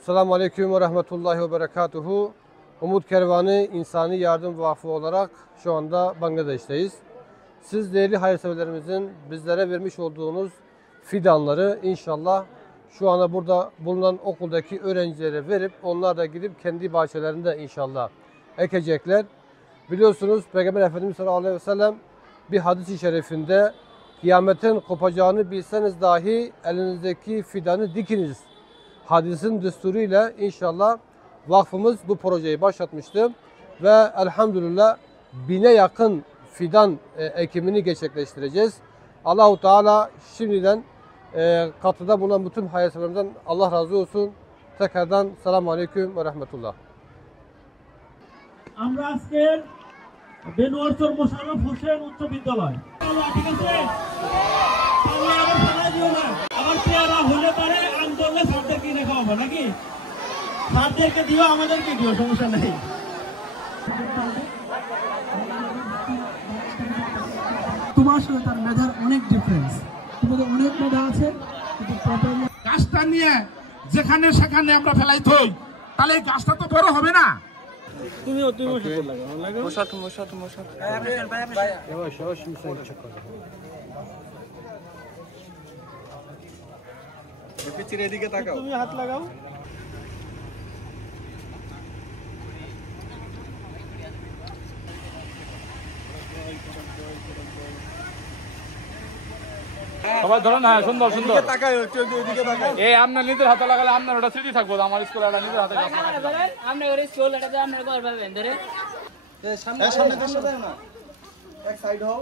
Selamun Aleyküm ve Rahmetullahi ve Berekatuhu. Umut Kervanı İnsani Yardım Vakfı olarak şu anda Bangladeş'teyiz. Siz değerli hayırseverlerimizin bizlere vermiş olduğunuz fidanları inşallah şu anda burada bulunan okuldaki öğrencilere verip onlar da gidip kendi bahçelerinde inşallah ekecekler. Biliyorsunuz Peygamber Efendimiz sallallahu aleyhi ve sellem bir hadis-i şerifinde kıyametin kopacağını bilseniz dahi elinizdeki fidanı dikiniz hadisin düsturuyla inşallah vakfımız bu projeyi başlatmıştı ve elhamdülillah 1000'e yakın fidan ekimini gerçekleştireceğiz. Allahu Teala şimdiden katıda bulunan bütün hayırseverlerimizden Allah razı olsun. Tekrardan selamun aleyküm ve rahmetullah. আমরা আজকের বেনওয়ারচর মোশাররফ হোসেন উচ্চ বিদ্যালয় ঠিক আছে তাহলে আবার ফেলাই দিও না আবার পেয়ারা হলে পারে আম করলে স্যারদেরকে কিনে খাওয়াবো নাকি স্যারদেরকে দিও আমাদেরকে দিও সমস্যা নেই তোমার সাথে তার মেধার অনেক ডিফারেন্স তোমাদের অনেক মেধা আছে কিন্তু প্রপারলি গাছটা নিয়ে যেখানে সেখানে আমরা ফেলাই থই তাহলে এই গাছটা তো বড় হবে না তুমি মশাত Yavaş yavaş şimdi sen çık. তুমি হাত লাগাও সবাই ধরেন, হ্যাঁ, সুন্দর সুন্দর। এই আপনার নিজের হাতে লাগালে আপনার ওটা স্মৃতি থাকবো। আমার স্কুলে একটা নিজের হাতে এক সাইড হও